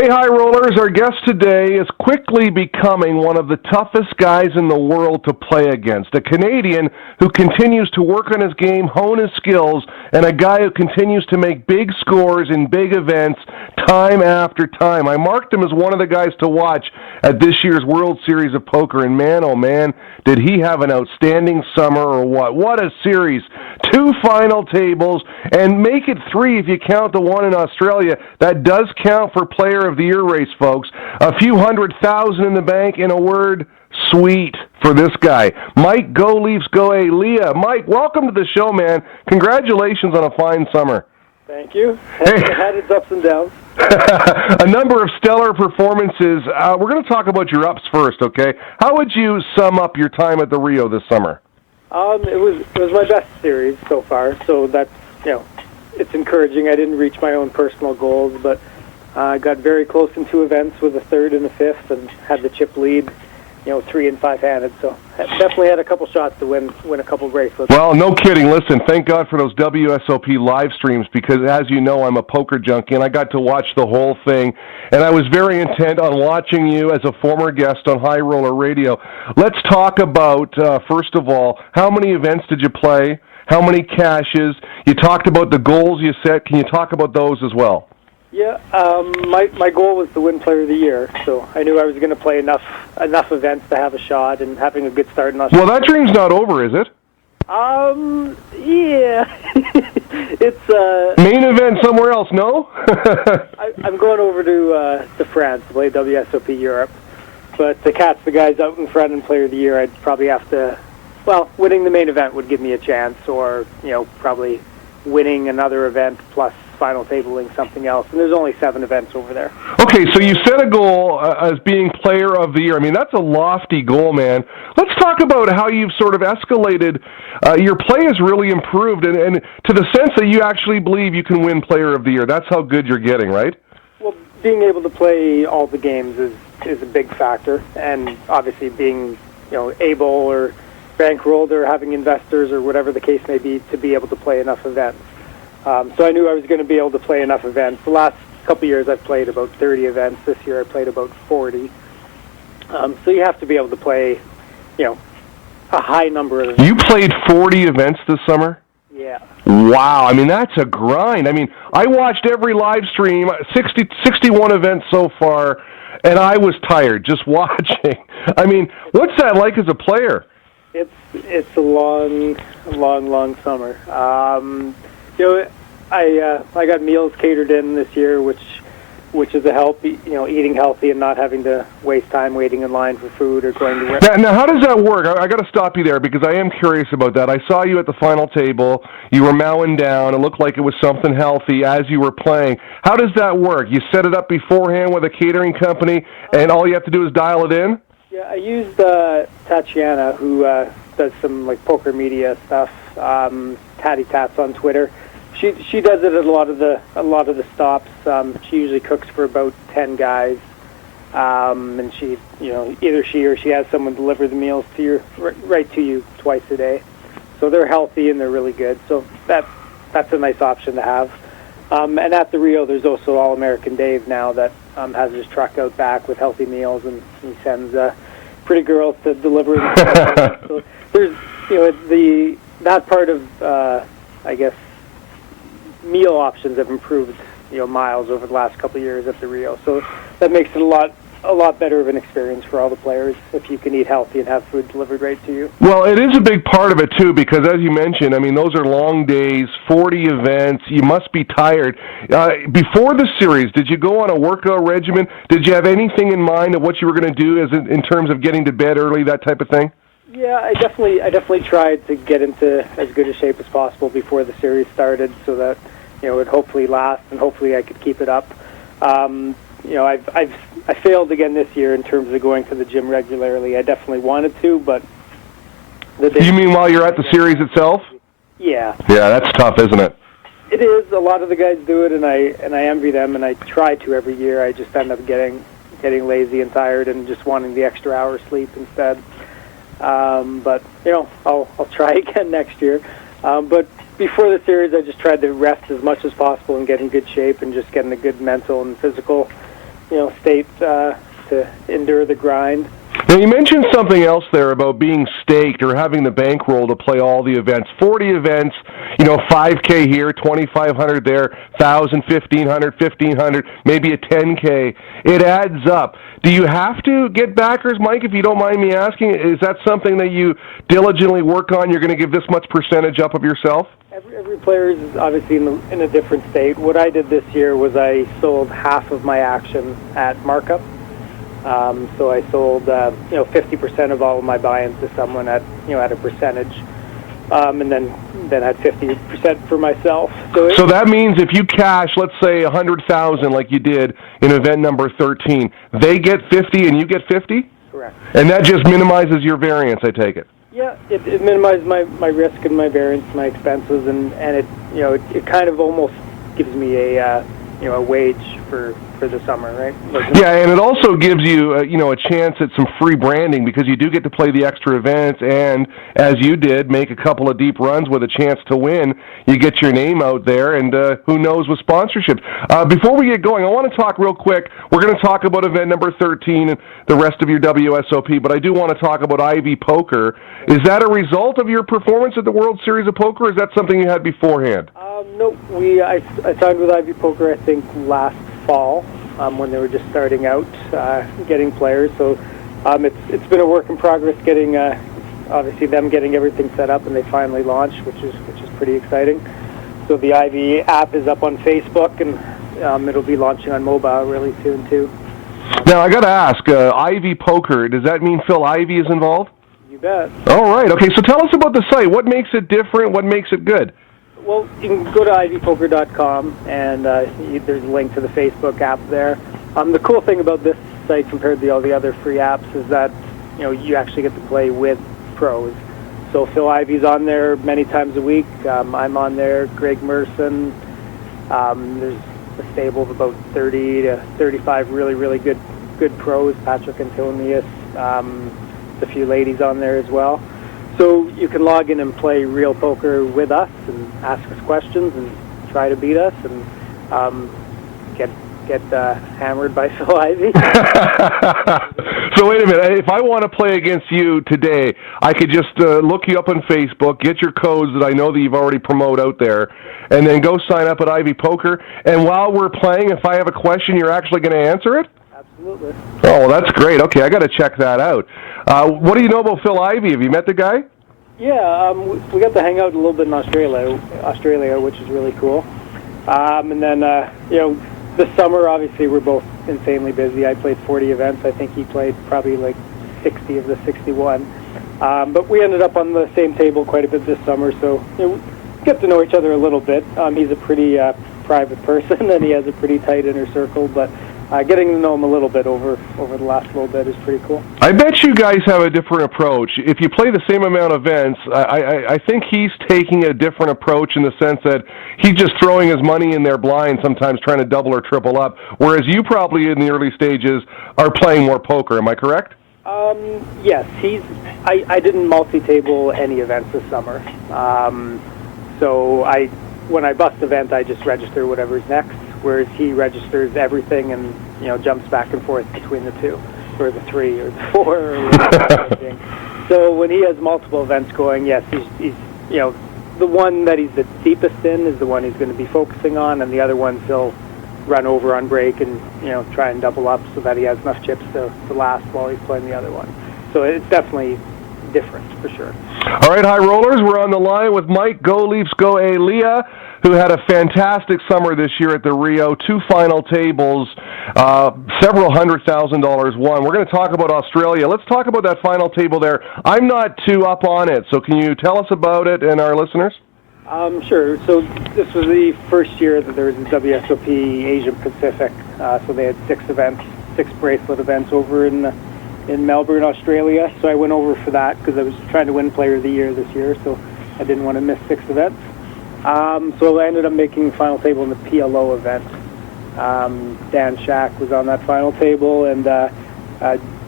Hey, High Rollers, our guest today is quickly becoming one of the toughest guys in the world to play against. A Canadian who continues to work on his game, hone his skills, and a guy who continues to make big scores in big events time after time. I marked him as one of the guys to watch at this year's World Series of Poker, and man, oh man, did he have an outstanding summer or what. What a series. 2 final tables, and make it 3 if you count the one in Australia. That does count for Player of the Year race, folks. A few $100,000 in the bank. In a word, sweet for this guy. Mike GoLeafsGoEh. Leah, Mike, welcome to the show, man. Congratulations on a fine summer. Thank you. Had its ups and downs. A number of stellar performances. We're going to talk about your ups first, okay? How would you sum up your time at the Rio this summer? It was my best series so far, so that's, it's encouraging. I didn't reach my own personal goals, but I got very close in 2 events with a 3rd and a 5th, and had the chip lead, 3 and 5-handed. So definitely had a couple shots to win a couple bracelets. Well, no kidding. Listen, thank God for those WSOP live streams, because as you know, I'm a poker junkie, and I got to watch the whole thing, and I was very intent on watching you as a former guest on High Roller Radio. Let's talk about, first of all, how many events did you play? How many cashes? You talked about the goals you set. Can you talk about those as well? Yeah, my goal was to win Player of the Year, so I knew I was going to play enough events to have a shot, and having a good start in Australia. Well, that dream's not over, is it? Yeah. It's main event somewhere else, no? I'm going over to France to play WSOP Europe, but to catch the guys out in front in Player of the Year, I'd probably have to. Well, winning the main event would give me a chance, or probably winning another event plus final tabling something else, and there's only 7 events over there. Okay, so you set a goal as being Player of the Year. I mean, that's a lofty goal, man. Let's talk about how you've sort of escalated. Your play has really improved, and to the sense that you actually believe you can win Player of the Year. That's how good you're getting, right? Well, being able to play all the games is a big factor, and obviously being able or bankrolled or having investors or whatever the case may be to be able to play enough events. So I knew I was going to be able to play enough events. The last couple of years I've played about 30 events. This year I played about 40. So you have to be able to play, a high number of events. You played 40 events this summer? Yeah. Wow. I mean, that's a grind. I mean, I watched every live stream, 61 events so far, and I was tired just watching. I mean, what's that like as a player? It's a long summer. I got meals catered in this year, which is a help. Eating healthy and not having to waste time waiting in line for food or going to work. Now, how does that work? I got to stop you there because I am curious about that. I saw you at the final table. You were mowing down. It looked like it was something healthy as you were playing. How does that work? You set it up beforehand with a catering company, and all you have to do is dial it in? Yeah, I used Tatiana, who does some poker media stuff. Tatty Tats on Twitter. She does it at a lot of the stops. She usually cooks for about 10 guys, and she either she or she has someone deliver the meals to you right to you twice a day. So they're healthy and they're really good. So that's a nice option to have. And at the Rio, there's also All American Dave now that has his truck out back with healthy meals, and he sends pretty girls to deliver them. So there's that part of I guess meal options have improved miles over the last couple of years at the Rio, so that makes it a lot better of an experience for all the players if you can eat healthy and have food delivered right to you. Well, it is a big part of it too, because as you mentioned, I mean, those are long days, 40 events. You must be tired. Before the series, did you go on a workout regimen? Did you have anything in mind of what you were going to do as in terms of getting to bed early, that type of thing? Yeah, I definitely tried to get into as good a shape as possible before the series started, so that it would hopefully last and hopefully I could keep it up. I failed again this year in terms of going to the gym regularly. I definitely wanted to, but you mean while you're at the series itself? Yeah. Yeah, that's tough, isn't it? It is. A lot of the guys do it, and I envy them, and I try to every year. I just end up getting lazy and tired and just wanting the extra hour sleep instead. But I'll try again next year. But before the series, I just tried to rest as much as possible and get in good shape and just get in a good mental and physical state to endure the grind. Now, you mentioned something else there about being staked or having the bankroll to play all the events. 40 events, 5K here, 2,500 there, 1,000, 1,500, 1,500, maybe a 10K. It adds up. Do you have to get backers, Mike, if you don't mind me asking? Is that something that you diligently work on? You're going to give this much percentage up of yourself? Every player is obviously in a different state. What I did this year was I sold half of my action at markup. So I sold 50% of all of my buy-ins to someone at a percentage, and then had 50% for myself. So that means if you cash, let's say 100,000, like you did in event number 13, they get 50 and you get 50. Correct. And that just minimizes your variance, I take it. Yeah, it minimizes my risk and my variance, my expenses, and it kind of almost gives me a wage for the summer, right? Yeah, and it also gives you a chance at some free branding because you do get to play the extra events, and as you did, make a couple of deep runs with a chance to win. You get your name out there, and who knows with sponsorships. Before we get going, I want to talk real quick. We're going to talk about event number 13 and the rest of your WSOP, but I do want to talk about IVpoker. Is that a result of your performance at the World Series of Poker, or is that something you had beforehand? No, I signed with IVpoker, I think, last fall when they were just starting out getting players. So it's been a work in progress getting obviously them getting everything set up, and they finally launched, which is pretty exciting. So the IV app is up on Facebook, and it'll be launching on mobile really soon too. Now I got to ask, IVpoker, does that mean Phil Ivey is involved? You bet. All right. Okay. So tell us about the site. What makes it different? What makes it good? Well, you can go to IVpoker.com, and there's a link to the Facebook app there. The cool thing about this site compared to all the other free apps is that you actually get to play with pros. So Phil Ivey's on there many times a week. I'm on there. Greg Merson. There's a stable of about 30 to 35 really, really good pros. Patrick Antonius. A few ladies on there as well. So you can log in and play real poker with us and ask us questions and try to beat us and get hammered by Phil Ivey. So wait a minute. If I want to play against you today, I could just look you up on Facebook, get your codes that I know that you've already promoted out there, and then go sign up at IVpoker. And while we're playing, if I have a question, you're actually going to answer it? Absolutely. Oh, that's great. Okay, I got to check that out. What do you know about Phil Ivey? Have you met the guy? Yeah, we got to hang out a little bit in Australia, which is really cool. And then, this summer, obviously, we're both insanely busy. I played 40 events. I think he played probably like 60 of the 61. But we ended up on the same table quite a bit this summer, so we get to know each other a little bit. He's a pretty private person, and he has a pretty tight inner circle, but getting to know him a little bit over the last little bit is pretty cool. I bet you guys have a different approach. If you play the same amount of events, I think he's taking a different approach in the sense that he's just throwing his money in their blind, sometimes trying to double or triple up, whereas you probably in the early stages are playing more poker. Am I correct? Yes. I didn't multi-table any events this summer. So when I bust event, I just register whatever's next, whereas he registers everything and jumps back and forth between the two, or the three, or the four, or whatever. So when he has multiple events going, yes, he's the one that he's the deepest in is the one he's going to be focusing on, and the other ones he'll run over on break and try and double up so that he has enough chips to last while he's playing the other one. So it's definitely different for sure. All right, high rollers, we're on the line with Mike GoLeafsGoEh Leah, who had a fantastic summer this year at the Rio, 2 final tables, several $100,000 won. We're going to talk about Australia. Let's talk about that final table there. I'm not too up on it, so can you tell us about it and our listeners? Sure. So this was the first year that there was a WSOP Asia Pacific. So they had 6 events, 6 bracelet events over in Melbourne, Australia. So I went over for that because I was trying to win Player of the Year this year, so I didn't want to miss 6 events. So I ended up making the final table in the PLO event. Dan Shack was on that final table, and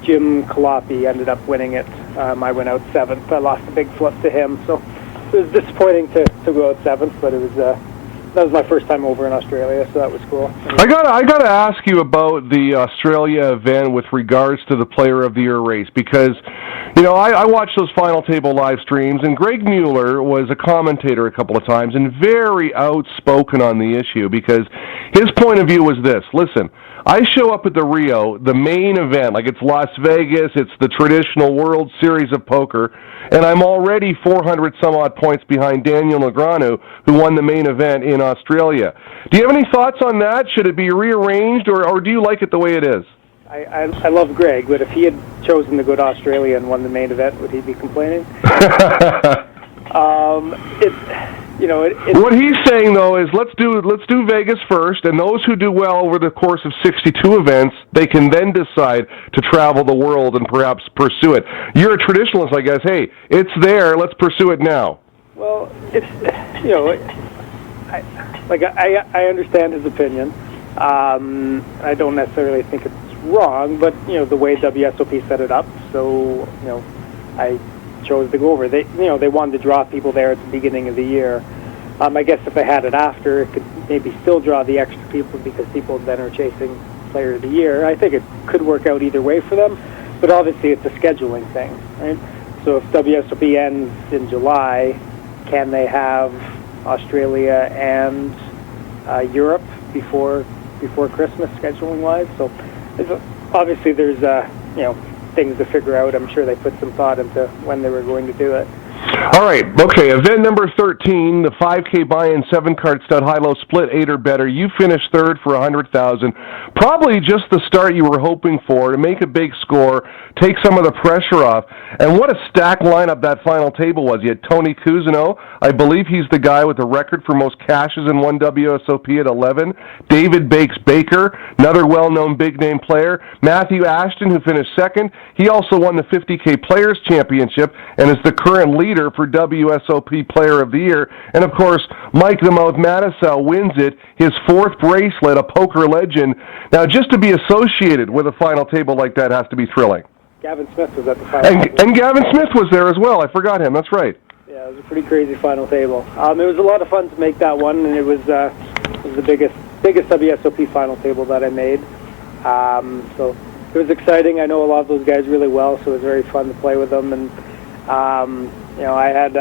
Jim Kalapi ended up winning it. I went out 7th. I lost a big flip to him, so it was disappointing to go out 7th, but it was was my first time over in Australia, so that was cool. I gotta ask you about the Australia event with regards to the Player of the Year race, because I watched those final table live streams, and Greg Mueller was a commentator a couple of times and very outspoken on the issue, because his point of view was this: listen, I show up at the Rio, the main event, like it's Las Vegas, it's the traditional World Series of Poker, and I'm already 400 some odd points behind Daniel Negreanu, who won the main event in Australia. Do you have any thoughts on that? Should it be rearranged, or do you like it the way it is? I love Greg, but if he had chosen to go to Australia and won the main event, would he be complaining? What he's saying, though, is let's do Vegas first, and those who do well over the course of 62 events, they can then decide to travel the world and perhaps pursue it. You're a traditionalist, I guess. Hey, it's there. Let's pursue it now. Well, it's I understand his opinion. I don't necessarily think it's wrong, but the way WSOP set it up, so I chose to go over. They wanted to draw people there at the beginning of the year. I guess if they had it after, it could maybe still draw the extra people because people then are chasing Player of the Year. I think it could work out either way for them, but obviously it's a scheduling thing, right? So if WSOP ends in July, can they have Australia and Europe before Christmas scheduling-wise? So obviously there's things to figure out. I'm sure they put some thought into when they were going to do it. All right, okay, event number 13, the 5K buy-in 7-card stud high-low split 8 or better. You finished third for $100,000. Probably just the start you were hoping for, to make a big score, take some of the pressure off. And what a stacked lineup that final table was. You had Tony Cousineau. I believe he's the guy with the record for most cashes in one WSOP at 11. David Baker, another well-known big-name player. Matthew Ashton, who finished second. He also won the 50K Players Championship and is the current leader for WSOP Player of the Year. And, of course, Mike the Mouth Mattisau wins it, his 4th bracelet, a poker legend. Now, just to be associated with a final table like that has to be thrilling. Gavin Smith was at the final table. And Gavin Smith was there as well. I forgot him. That's right. Yeah, it was a pretty crazy final table. It was a lot of fun to make that one, and it was the biggest WSOP final table that I made. So it was exciting. I know a lot of those guys really well, so it was very fun to play with them. And I had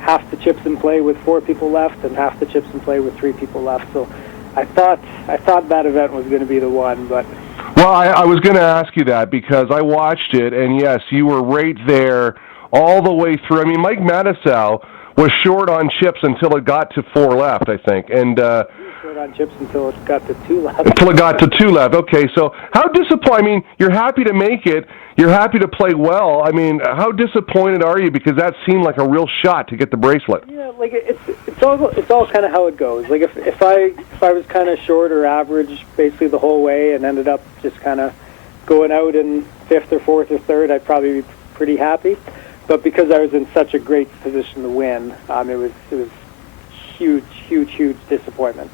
half the chips in play with 4 people left, and half the chips in play with 3 people left. So I thought that event was going to be the one, but. Well, I was going to ask you that because I watched it, and yes, you were right there all the way through. I mean, Mike Mattisau was short on chips until it got to 4 left, I think. And he was short on chips until it got to 2 left. Until it got to 2 left. Okay, so how disappointed? I mean, you're happy to make it. You're happy to play well. I mean, how disappointed are you? Because that seemed like a real shot to get the bracelet. Yeah, like it's all kind of how it goes. Like if I was kind of short or average basically the whole way and ended up just kind of going out in 5th or 4th or 3rd, I'd probably be pretty happy. But because I was in such a great position to win, it was huge disappointment.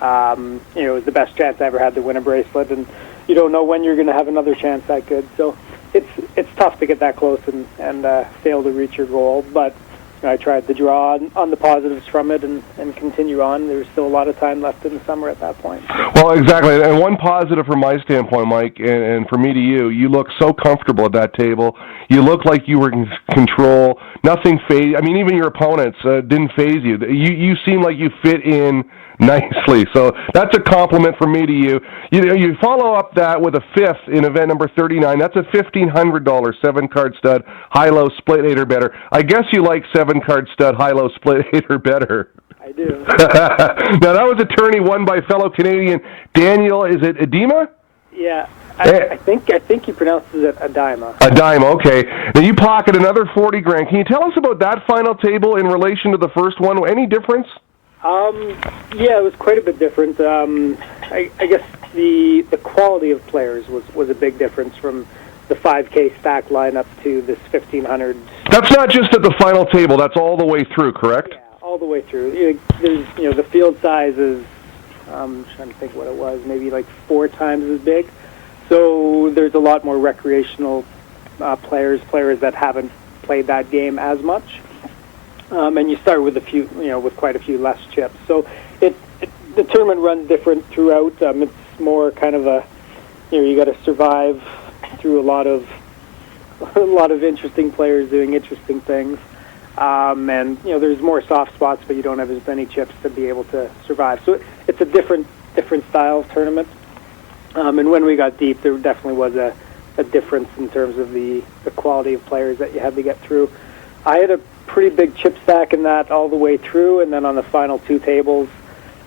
It was the best chance I ever had to win a bracelet, and you don't know when you're going to have another chance that good. So it's tough to get that close and fail to reach your goal. But I tried to draw on the positives from it and continue on. There was still a lot of time left in the summer at that point. Well, exactly. And one positive from my standpoint, Mike, and from me to you, you look so comfortable at that table. You look like you were in control. Nothing phased. I mean, even your opponents didn't phase you. You seem like you fit in nicely. So that's a compliment from me to you. You follow up that with a 5th in event number 39. That's a $1,500 7-card stud, high-low split 8 or better. I guess you like 7-card stud, high-low split 8 or better. I do. Now, that was a tourney won by fellow Canadian Daniel, is it Edema? Yeah. I think he pronounces it Adima. Adima, okay. Now you pocket another $40,000. Can you tell us about that final table in relation to the first one? Any difference? Yeah, it was quite a bit different. I guess the quality of players was a big difference from the 5K stack lineup to this 1,500. That's not just at the final table. That's all the way through, correct? Yeah, all the way through. There's the field size is I'm trying to think what it was, maybe like 4 times as big. So there's a lot more recreational players that haven't played that game as much. And you start with with quite a few less chips. So it the tournament runs different throughout. It's more kind of a, you got to survive through a lot of interesting players doing interesting things. And there's more soft spots, but you don't have as many chips to be able to survive. So it's a different style of tournament. And when we got deep, there definitely was a difference in terms of the quality of players that you had to get through. I had a pretty big chip stack in that all the way through, and then on the final 2 tables,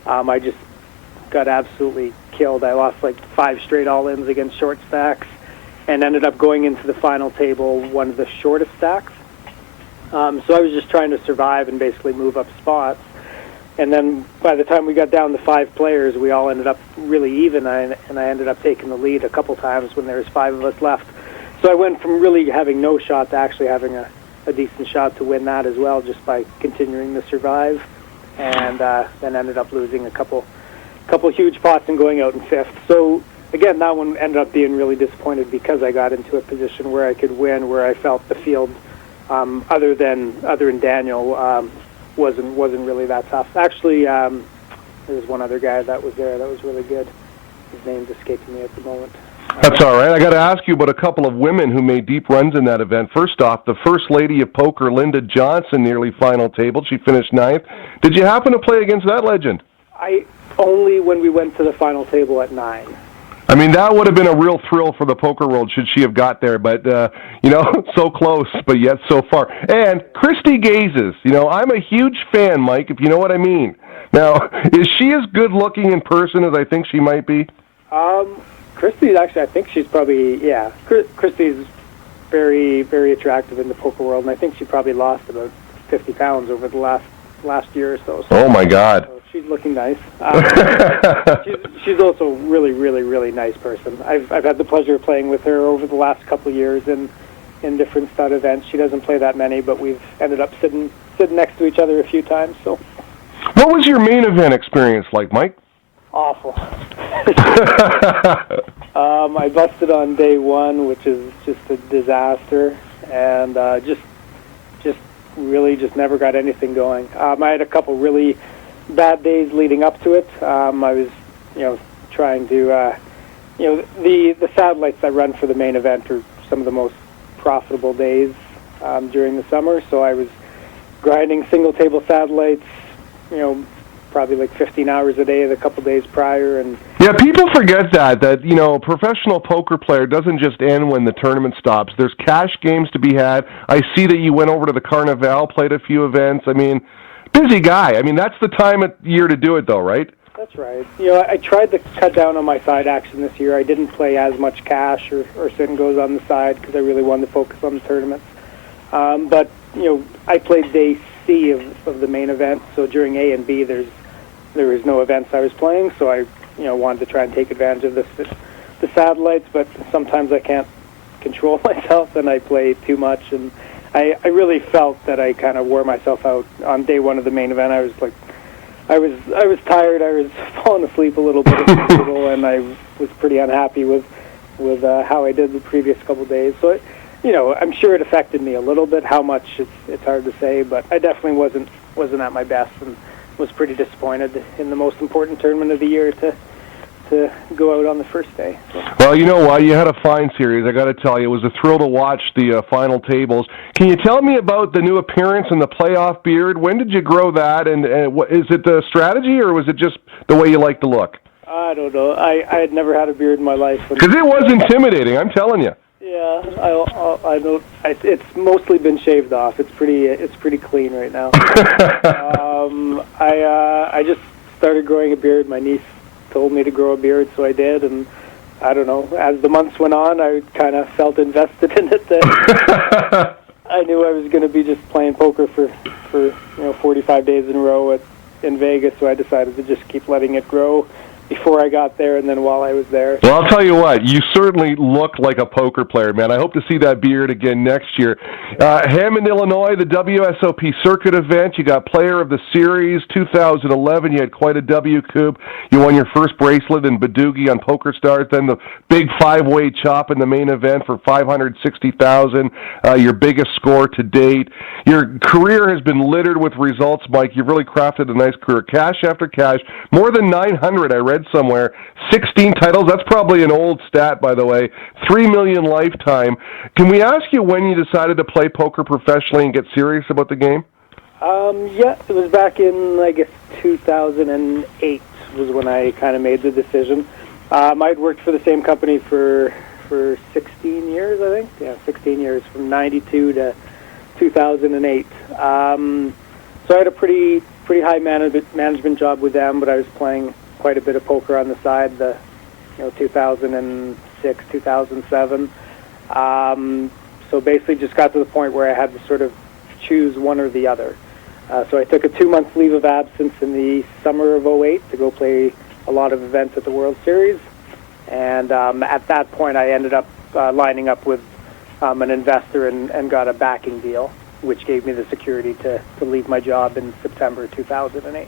I just got absolutely killed. I lost like 5 straight all-ins against short stacks, and ended up going into the final table one of the shortest stacks. So I was just trying to survive and basically move up spots. And then by the time we got down to 5 players, we all ended up really even, and I ended up taking the lead a couple times when there was 5 of us left. So I went from really having no shot to actually having a decent shot to win that as well, just by continuing to survive, and then ended up losing a couple huge pots and going out in 5th. So again, that one ended up being really disappointed because I got into a position where I could win, where I felt the field, other than Daniel, wasn't really that tough. Actually, there was one other guy that was there that was really good. His name's escaping me at the moment. That's all right. I got to ask you about a couple of women who made deep runs in that event. First off, the First Lady of Poker, Linda Johnson, nearly final table. She finished 9th. Did you happen to play against that legend? I only when we went to the final table at 9. I mean, that would have been a real thrill for the poker world should she have got there. But, so close, but yet so far. And Christy Gazes, I'm a huge fan, Mike, if you know what I mean. Now, is she as good-looking in person as I think she might be? Christy's actually, I think she's probably, Christy's very, very attractive in the poker world, and I think she probably lost about 50 pounds over the last year or so. Oh, my God. So she's looking nice. She's also really, really, really nice person. I've had the pleasure of playing with her over the last couple of years in different stud events. She doesn't play that many, but we've ended up sitting next to each other a few times. So, what was your main event experience like, Mike? Awful. I busted on day 1, which is just a disaster, and just never got anything going. I had a couple really bad days leading up to it. I was, trying to, the satellites I run for the main event are some of the most profitable days during the summer. So I was grinding single table satellites, probably like 15 hours a day the couple days prior. And yeah, people forget that a professional poker player doesn't just end when the tournament stops. There's cash games to be had. I see that you went over to the Carnival, played a few events. I mean, busy guy. I mean, that's the time of year to do it, though, right? That's right. I tried to cut down on my side action this year. I didn't play as much cash or sit and goes on the side because I really wanted to focus on the tournaments. But I played day C of the main event, so during A and B there was no events I was playing, so I wanted to try and take advantage of the satellites, but sometimes I can't control myself and I play too much, and I really felt that I kind of wore myself out on day 1 of the main event. I was tired. I was falling asleep a little bit at the table, and I was pretty unhappy with how I did the previous couple days. So, I'm sure it affected me a little bit. How much it's hard to say, but I definitely wasn't at my best, and was pretty disappointed in the most important tournament of the year to go out on the first day. So. Well, you know what? You had a fine series. I got to tell you, it was a thrill to watch the final tables. Can you tell me about the new appearance and the playoff beard? When did you grow that? And is it the strategy, or was it just the way you like to look? I don't know. I had never had a beard in my life. Because it was intimidating, I'm telling you. Yeah, I don't. It's mostly been shaved off. It's pretty clean right now. I just started growing a beard. My niece told me to grow a beard, so I did, and I don't know. As the months went on, I kind of felt invested in it. That I knew I was going to be just playing poker for 45 days in a row in Vegas, so I decided to just keep letting it grow. before I got there and then while I was there. Well, I'll tell you what, you certainly look like a poker player, man. I hope to see that beard again next year. Hammond, Illinois, the WSOP Circuit event. You got Player of the Series 2011. You had quite a W coup. You won your first bracelet in Badoogie on PokerStars. Then the big five-way chop in the main event for $560,000. Your biggest score to date. Your career has been littered with results, Mike. You've really crafted a nice career. Cash after cash. More than 900, I read somewhere. 16 titles. That's probably an old stat, by the way. 3 million lifetime. Can we ask you when you decided to play poker professionally and get serious about the game? Yeah, it was back in, I guess, 2008 was when I kind of made the decision. I'd worked for the same company for 16 years, I think. Yeah, 16 years, from 92 to 2008. So I had a pretty high management job with them, but I was playing quite a bit of poker on the side, 2006, 2007. So basically just got to the point where I had to sort of choose one or the other. So I took a 2-month leave of absence in the summer of '08 to go play a lot of events at the World Series. And at that point, I ended up lining up with an investor and got a backing deal, which gave me the security to leave my job in September 2008.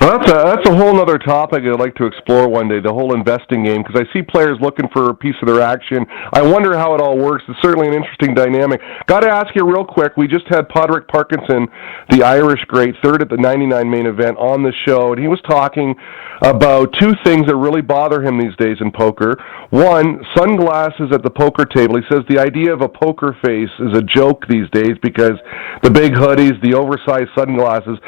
Well, that's a whole other topic I'd like to explore one day, the whole investing game, because I see players looking for a piece of their action. I wonder how it all works. It's certainly an interesting dynamic. Got to ask you real quick, we just had Padraig Parkinson, the Irish great, third at the 99 main event on the show, and he was talking about two things that really bother him these days in poker. One, sunglasses at the poker table. He says the idea of a poker face is a joke these days because the big hoodies, the oversized sunglasses,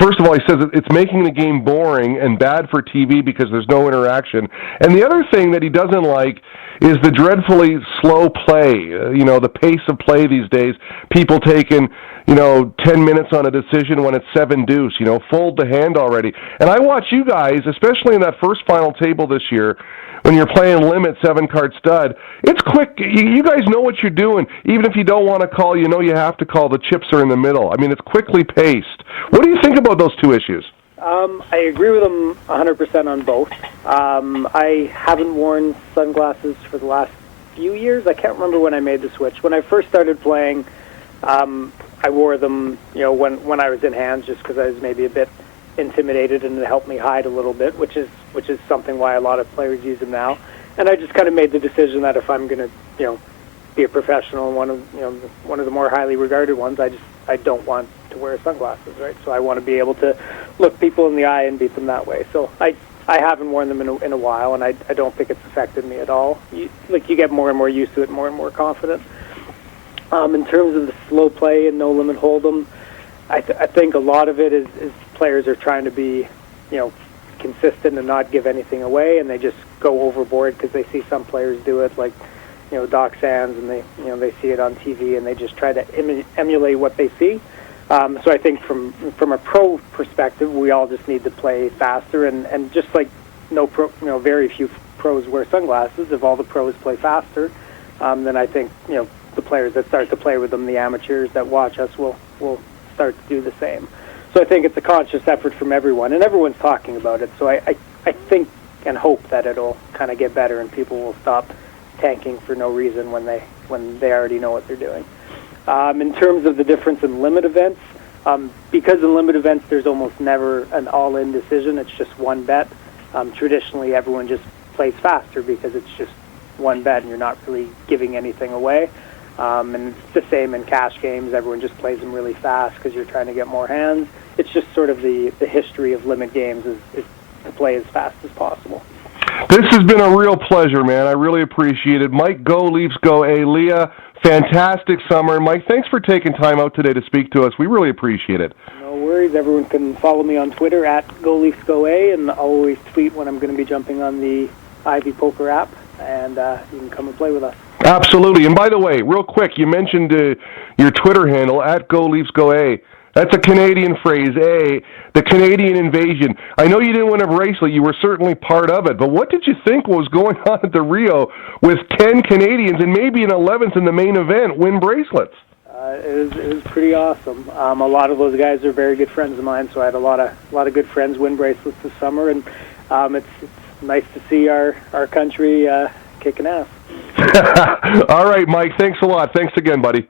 first of all, he says it's making the game boring and bad for TV because there's no interaction. And the other thing that he doesn't like is the dreadfully slow play, the pace of play these days, people taking 10 minutes on a decision when it's 7-deuce, fold the hand already. And I watch you guys, especially in that first final table this year, when you're playing limit 7-card stud, it's quick. You guys know what you're doing. Even if you don't want to call, you have to call. The chips are in the middle. I mean, it's quickly paced. What do you think about those two issues? I agree with them 100% on both. I haven't worn sunglasses for the last few years. I can't remember when I made the switch. When I first started playing, I wore them, when I was in hands, just because I was maybe a bit intimidated, and it helped me hide a little bit, which is something why a lot of players use them now. And I just kind of made the decision that if I'm going to, be a professional and one of the more highly regarded ones, I don't want to wear sunglasses, right? So I want to be able to look people in the eye and beat them that way. So I haven't worn them in a while, and I don't think it's affected me at all. You get more and more used to it, more and more confident. In terms of the slow play and no limit hold'em, I think a lot of it is players are trying to be, consistent and not give anything away, and they just go overboard because they see some players do it, like Doc Sands, and they see it on TV, and they just try to emulate what they see. So I think from a pro perspective, we all just need to play faster, and just like very few pros wear sunglasses. If all the pros play faster, then I think the players that start to play with them, the amateurs that watch us, will start to do the same. So I think it's a conscious effort from everyone, and everyone's talking about it. So I think and hope that it'll kind of get better, and people will stop tanking for no reason when they already know what they're doing. In terms of the difference in limit events, because in limit events there's almost never an all-in decision. It's just one bet. Traditionally, everyone just plays faster because it's just one bet, and you're not really giving anything away. And it's the same in cash games. Everyone just plays them really fast because you're trying to get more hands. It's just sort of the history of limit games is to play as fast as possible. This has been a real pleasure, man. I really appreciate it. Mike, GoLeafsGoEh. Leah, fantastic summer. Mike, thanks for taking time out today to speak to us. We really appreciate it. No worries. Everyone can follow me on Twitter at GoLeafsGoEh, and I'll always tweet when I'm going to be jumping on the IVpoker app, and you can come and play with us. Absolutely. And by the way, real quick, you mentioned your Twitter handle, at GoLeafsGoEh. That's a Canadian phrase, the Canadian invasion. I know you didn't win a bracelet. You were certainly part of it. But what did you think was going on at the Rio with 10 Canadians and maybe an 11th in the main event win bracelets? It was pretty awesome. A lot of those guys are very good friends of mine, so I had a lot of good friends win bracelets this summer, and it's nice to see our country kicking ass. All right, Mike. Thanks a lot. Thanks again, buddy.